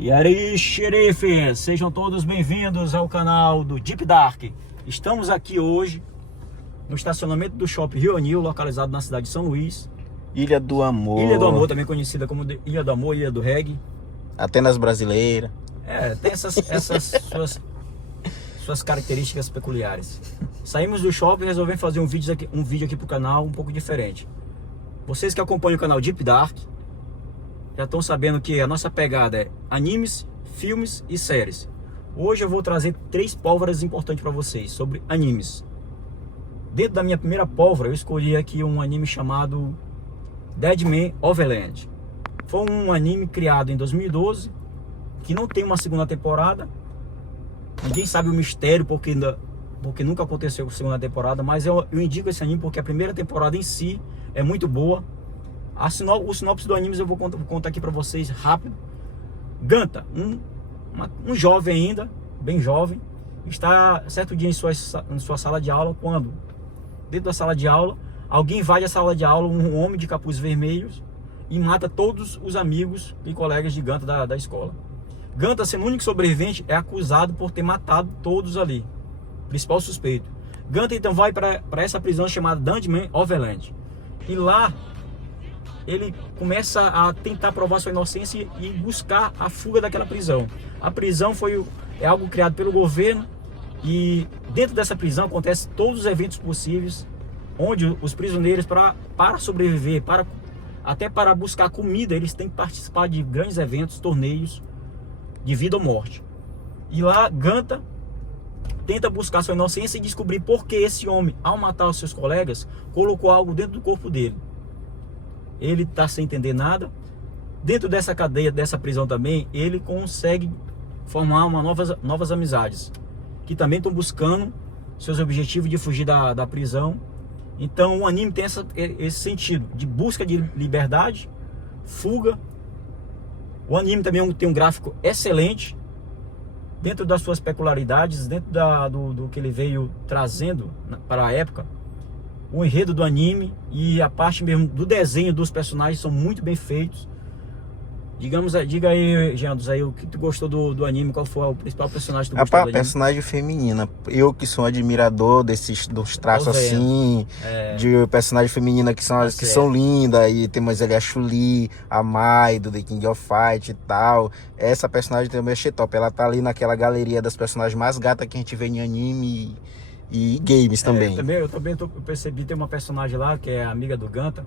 E aí, xerifes, sejam todos bem-vindos ao canal do Deep Dark. Estamos aqui hoje no estacionamento do Shopping Rio Anil, localizado na cidade de São Luís. Ilha do Amor. Ilha do Amor, também conhecida como Ilha do Amor, Ilha do Reggae. Atenas brasileira. Tem essas suas características peculiares. Saímos do shopping e resolvemos fazer um vídeo aqui pro canal um pouco diferente. Vocês que acompanham o canal Deep Dark já estão sabendo que a nossa pegada é animes, filmes e séries. Hoje eu vou trazer 3 pólvoras importantes para vocês sobre animes. Dentro da minha primeira pólvora eu escolhi aqui um anime chamado Deadman Overland. Foi um anime criado em 2012, que não tem uma segunda temporada. Ninguém sabe o mistério porque nunca aconteceu a segunda temporada, mas eu indico esse anime porque a primeira temporada em si é muito boa. O sinopse do anime eu vou contar aqui pra vocês rápido. Ganta, um jovem ainda, bem jovem, está certo dia em sua sala de aula, quando dentro da sala de aula, alguém invade a sala de aula, um homem de capuz vermelhos, e mata todos os amigos e colegas de Ganta da escola. Ganta, sendo o único sobrevivente, é acusado por ter matado todos ali, principal suspeito. Ganta então vai para essa prisão chamada Deadman Overland, e lá ele começa a tentar provar sua inocência e buscar a fuga daquela prisão. A prisão é algo criado pelo governo, e dentro dessa prisão acontecem todos os eventos possíveis, onde os prisioneiros, para sobreviver, até para buscar comida, eles têm que participar de grandes eventos, torneios de vida ou morte. E lá Ganta tenta buscar sua inocência e descobrir por que esse homem, ao matar os seus colegas, colocou algo dentro do corpo dele. Ele está sem entender nada. Dentro dessa cadeia, dessa prisão também, ele consegue formar novas amizades, que também estão buscando seus objetivos de fugir da prisão. Então o anime tem esse sentido de busca de liberdade, fuga. O anime também tem um gráfico excelente, dentro das suas peculiaridades, dentro do que ele veio trazendo para a época. O enredo do anime e a parte mesmo do desenho dos personagens são muito bem feitos. Diga aí, Jandos, aí, o que tu gostou do anime, qual foi o principal personagem que tu gostou do anime? Personagem feminina. Eu que sou um admirador dos traços assim, de personagem feminina que são lindas, e temos ali a Chun-Li, a Mai, do The King of Fight e tal. Essa personagem também achei top. Ela tá ali naquela galeria das personagens mais gatas que a gente vê em anime e games também. Eu percebi, tem uma personagem lá que é amiga do Ganta,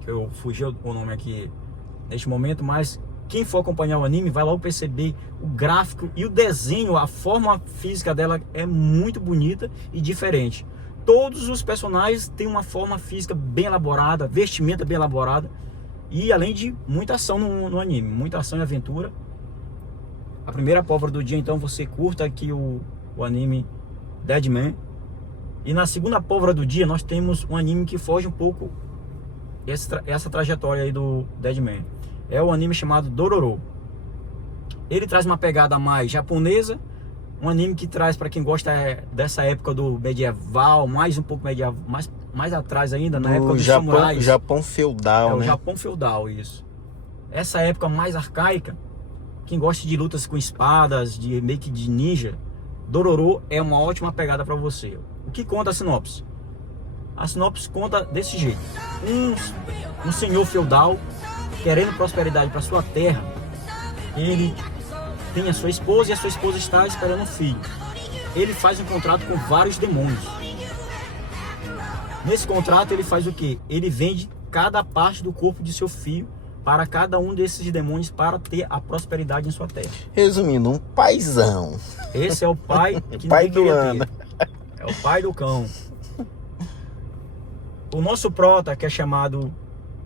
que eu fugi o nome aqui neste momento, mas quem for acompanhar o anime vai logo perceber o gráfico e o desenho, a forma física dela é muito bonita e diferente. Todos os personagens têm uma forma física bem elaborada, vestimenta bem elaborada, e além de muita ação no anime, muita ação e aventura. A primeira pólvora do dia, então, você curta aqui o anime Deadman. E na segunda pólvora do dia nós temos um anime que foge um pouco essa trajetória aí do Deadman. É o anime chamado Dororo. Ele traz uma pegada mais japonesa, um anime que traz, para quem gosta dessa época do medieval, mais um pouco medieval, mais atrás ainda, na época dos samurais. Japão feudal, né? O Japão feudal, isso. Essa época mais arcaica, quem gosta de lutas com espadas, meio que de ninja, Dororo é uma ótima pegada para você. O que conta a sinopse? A sinopse conta desse jeito: um senhor feudal querendo prosperidade para sua terra, ele tem a sua esposa e a sua esposa está esperando um filho. Ele faz um contrato com vários demônios. Nesse contrato ele faz o quê? Ele vende cada parte do corpo de seu filho para cada um desses demônios, para ter a prosperidade em sua terra. Resumindo, um paizão. Esse é o pai que pai ninguém queria do ter. É o pai do cão. O nosso prota, que é chamado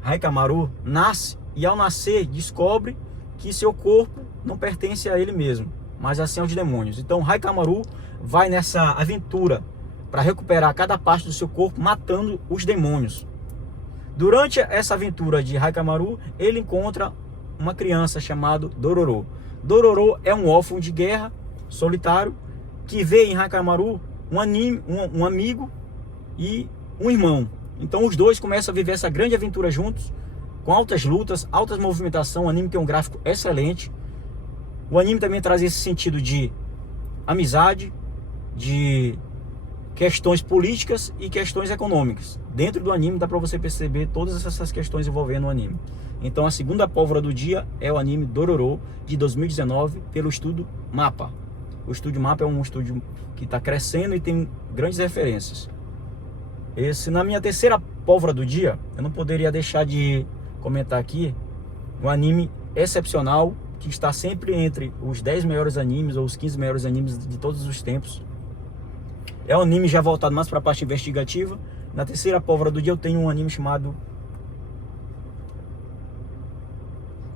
Haikamaru, nasce, e ao nascer descobre que seu corpo não pertence a ele mesmo, mas assim aos demônios. Então Haikamaru vai nessa aventura para recuperar cada parte do seu corpo, matando os demônios. Durante essa aventura de Haikamaru, ele encontra uma criança chamada Dororo. Dororo é um órfão de guerra, solitário, que vê em Haikamaru um amigo e um irmão. Então os dois começam a viver essa grande aventura juntos, com altas lutas, altas movimentação, anime que é um gráfico excelente. O anime também traz esse sentido de amizade, de questões políticas e questões econômicas. Dentro do anime dá para você perceber todas essas questões envolvendo o anime. Então a segunda pólvora do dia é o anime Dororo, de 2019, pelo estúdio MAPPA. O estúdio MAPPA é um estúdio que está crescendo e tem grandes referências. Na minha terceira pólvora do dia, eu não poderia deixar de comentar aqui um anime excepcional, que está sempre entre os 10 melhores animes ou os 15 melhores animes de todos os tempos. É um anime já voltado mais para a parte investigativa. Na terceira pólvora do dia eu tenho um anime chamado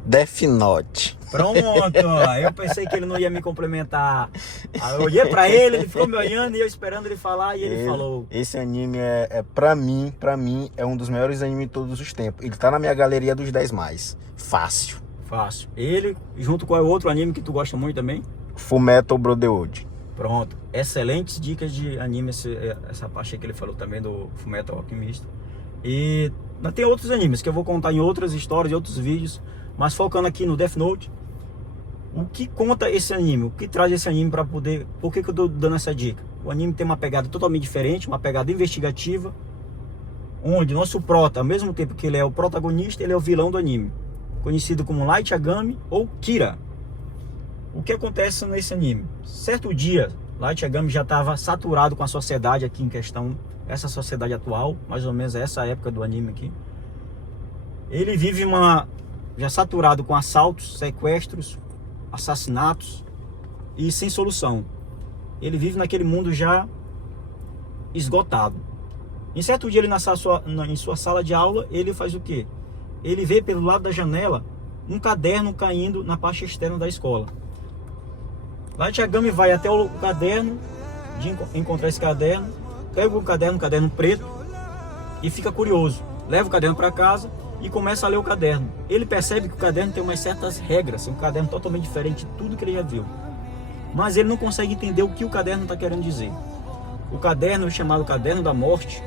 Death Note. Pronto, eu pensei que ele não ia me complementar. Eu olhei pra ele ficou me olhando e eu esperando ele falar e ele falou. Esse anime pra mim, é um dos melhores animes de todos os tempos. Ele tá na minha galeria dos 10 mais. Fácil. Ele, junto com o outro anime que tu gosta muito também? Fullmetal Brotherhood. Pronto, excelentes dicas de anime, essa parte aí que ele falou também do Fullmetal Alchemist. E tem outros animes que eu vou contar em outras histórias, em outros vídeos, mas focando aqui no Death Note. O que conta esse anime? O que traz esse anime para poder... Por que eu tô dando essa dica? O anime tem uma pegada totalmente diferente, uma pegada investigativa, onde nosso prota, ao mesmo tempo que ele é o protagonista, ele é o vilão do anime, conhecido como Light Yagami ou Kira. O que acontece nesse anime? Certo dia, Light Yagami já estava saturado com a sociedade aqui em questão, essa sociedade atual, mais ou menos essa época do anime aqui. Ele vive já saturado com assaltos, sequestros, assassinatos e sem solução. Ele vive naquele mundo já esgotado. Em certo dia, ele em sua sala de aula, ele faz o quê? Ele vê pelo lado da janela um caderno caindo na parte externa da escola. Light Yagami vai até o caderno, de encontrar esse caderno, pega um caderno preto e fica curioso. Leva o caderno para casa e começa a ler o caderno. Ele percebe que o caderno tem umas certas regras, um caderno totalmente diferente de tudo que ele já viu. Mas ele não consegue entender o que o caderno está querendo dizer. O caderno, chamado Caderno da Morte,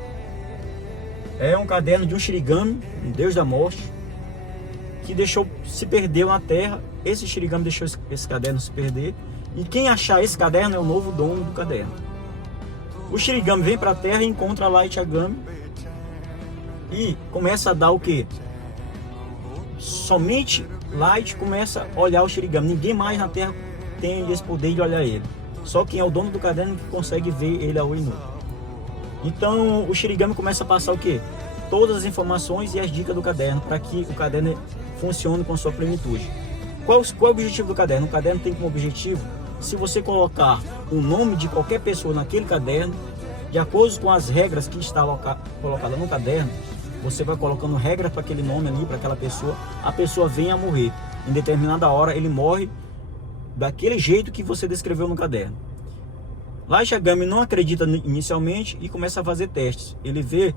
é um caderno de um Shinigami, um deus da morte, que se perdeu na Terra. Esse Shinigami deixou esse caderno se perder, e quem achar esse caderno é o novo dono do caderno. O Shinigami vem para a Terra e encontra Light Yagami e começa a dar o quê? Somente Light começa a olhar o Shinigami. Ninguém mais na Terra tem esse poder de olhar ele. Só quem é o dono do caderno que consegue ver ele a olho nu. Então o Shinigami começa a passar o quê? Todas as informações e as dicas do caderno para que o caderno funcione com sua plenitude. Qual é o objetivo do caderno? O caderno tem como objetivo, se você colocar o nome de qualquer pessoa naquele caderno, de acordo com as regras que está colocadas no caderno, você vai colocando regras para aquele nome ali, para aquela pessoa, a pessoa vem a morrer. Em determinada hora ele morre daquele jeito que você descreveu no caderno. Light Yagami não acredita inicialmente e começa a fazer testes. Ele vê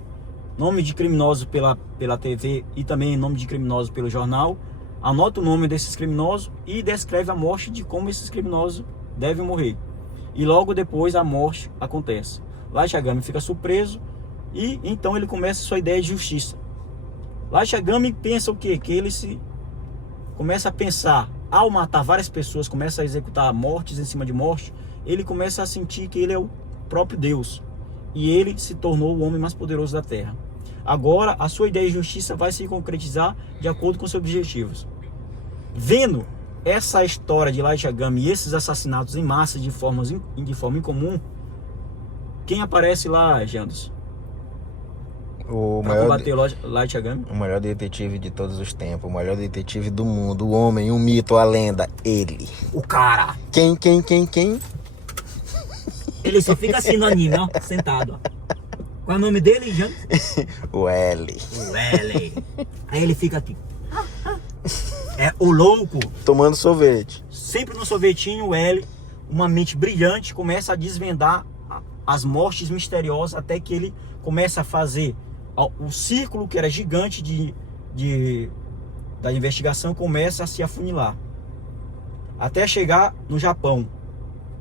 nome de criminosos pela TV e também nome de criminosos pelo jornal, anota o nome desses criminosos e descreve a morte de como esses criminosos devem morrer. E logo depois a morte acontece. Light Yagami fica surpreso e então ele começa a sua ideia de justiça. Light Yagami pensa o quê? Que ele começa a pensar, ao matar várias pessoas, começa a executar mortes em cima de morte, ele começa a sentir que ele é o próprio Deus. E ele se tornou o homem mais poderoso da Terra. Agora, a sua ideia de justiça vai se concretizar de acordo com seus objetivos. Vendo essa história de Light Yagami e esses assassinatos em massa de forma incomum, quem aparece lá, Jandos? Pra combater Light Yagami? O melhor detetive de todos os tempos, o melhor detetive do mundo, o homem, o mito, a lenda, ele. O cara! Quem? Ele só fica assim no anime, ó, sentado, ó. Qual é o nome dele, Jandos? O L. O L. Aí ele fica aqui. É o louco. Tomando sorvete. Sempre no sorvetinho, o L, uma mente brilhante, começa a desvendar as mortes misteriosas até que ele começa a fazer o círculo que era gigante da investigação começa a se afunilar até chegar no Japão,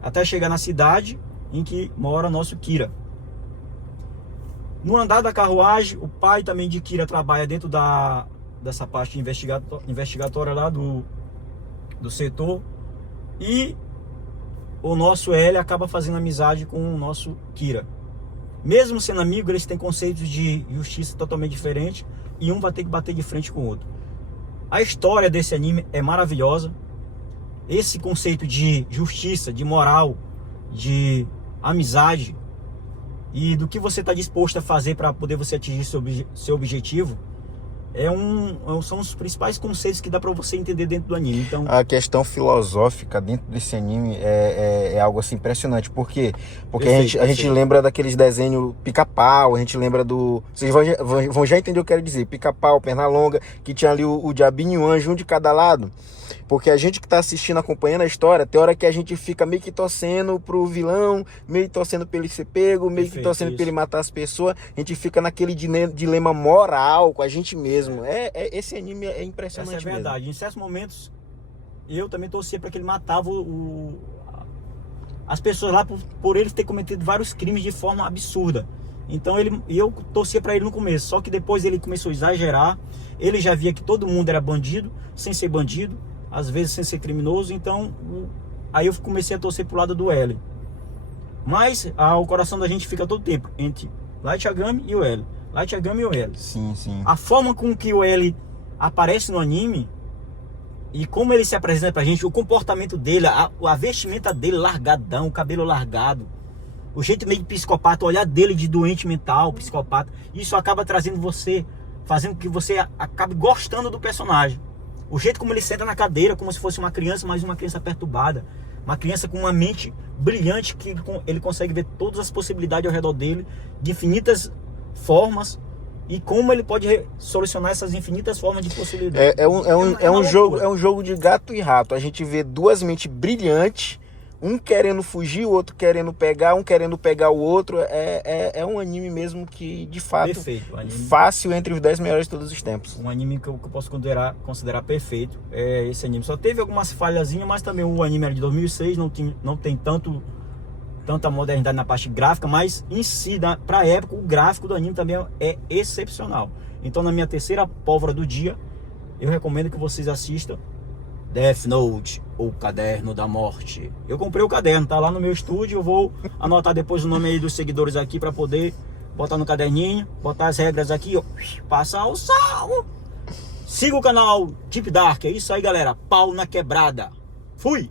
até chegar na cidade em que mora nosso Kira. No andar da carruagem, o pai também de Kira trabalha dentro dessa parte investigatória lá do setor. E o nosso L acaba fazendo amizade com o nosso Kira. Mesmo sendo amigo, eles têm conceitos de justiça totalmente diferentes e um vai ter que bater de frente com o outro. A história desse anime é maravilhosa. Esse conceito de justiça, de moral, de amizade e do que você está disposto a fazer para poder você atingir seu objetivo são os principais conceitos que dá para você entender dentro do anime. Então, a questão filosófica dentro desse anime é algo assim impressionante. Por quê? Porque a gente lembra daqueles desenhos Pica-Pau, a gente lembra do... Vocês vão já entender o que eu quero dizer. Pica-Pau, Pernalonga, que tinha ali o diabinho e o anjo, um de cada lado. Porque a gente que tá assistindo, acompanhando a história, tem hora que a gente fica meio que torcendo pro vilão, meio que torcendo pra ele ser pego, meio que torcendo pra ele matar as pessoas. A gente fica naquele dilema moral com a gente mesmo. Esse anime é impressionante. Essa é verdade. Mesmo. Em certos momentos, eu também torcia para que ele matava as pessoas lá por ele ter cometido vários crimes de forma absurda. Então eu torcia para ele no começo. Só que depois ele começou a exagerar. Ele já via que todo mundo era bandido, sem ser bandido, às vezes sem ser criminoso. Então aí eu comecei a torcer pro lado do L. Mas o coração da gente fica todo tempo entre Light Yagami e o L. Light Yagami e o L. Sim, sim. A forma com que o L aparece no anime e como ele se apresenta pra gente, o comportamento dele, a vestimenta dele largadão, o cabelo largado, o jeito meio de psicopata, o olhar dele de doente mental, psicopata, isso acaba trazendo você, fazendo que você acabe gostando do personagem. O jeito como ele senta na cadeira, como se fosse uma criança, mas uma criança perturbada, uma criança com uma mente brilhante, que ele consegue ver todas as possibilidades ao redor dele, de infinitas formas, e como ele pode solucionar essas infinitas formas de possibilidades. É um jogo de gato e rato. A gente vê duas mentes brilhantes, um querendo fugir, o outro querendo pegar, um querendo pegar o outro. É um anime mesmo que, de fato, perfeito, fácil entre os 10 melhores de todos os tempos. Um anime que eu posso considerar perfeito. Esse anime só teve algumas falhazinhas, mas também o anime era de 2006, não tem tanta modernidade na parte gráfica, mas em si, para a época, o gráfico do anime também é excepcional. Então, na minha terceira pólvora do dia, eu recomendo que vocês assistam Death Note, ou Caderno da Morte. Eu comprei o caderno, tá lá no meu estúdio. Eu vou anotar depois o nome aí dos seguidores aqui para poder botar no caderninho, botar as regras aqui, ó, passar o sal. Siga o canal Deep Dark. É isso aí, galera. Pau na quebrada. Fui!